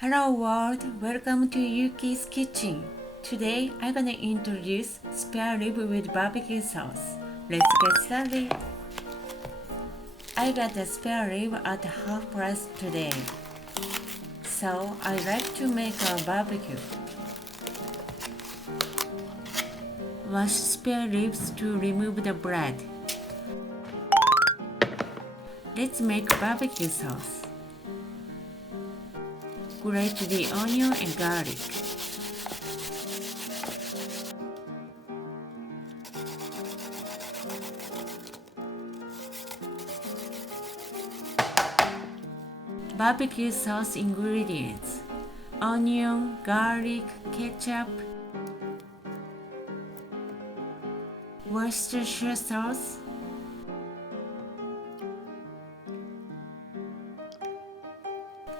Hello world, welcome to Yuki's Kitchen. Today I'm gonna introduce spare rib with barbecue sauce. Let's get started. I got the spare rib at half price today. So I like to make a barbecue. Wash spare ribs to remove the blood. Let's make barbecue sauce. Grate the onion and garlic. Barbecue sauce ingredients: onion, garlic, ketchup, Worcestershire sauce,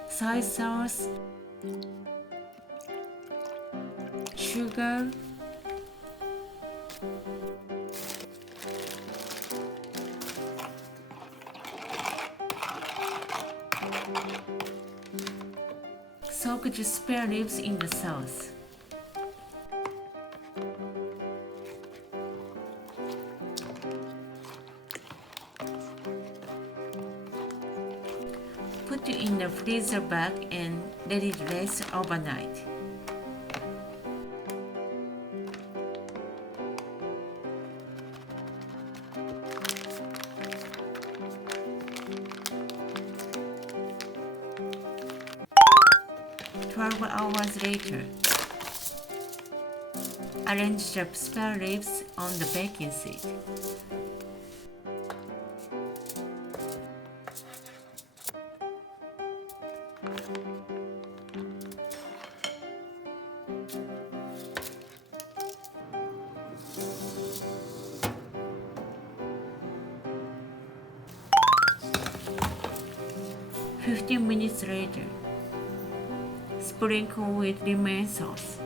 soy sauce, sugar, soak the spare ribs in the sauce. Put it in the freezer bag and let it rest overnight. Hours later, arrange the spare ribs on the baking sheet. "15 minutes later, sprinkle with lemon sauce.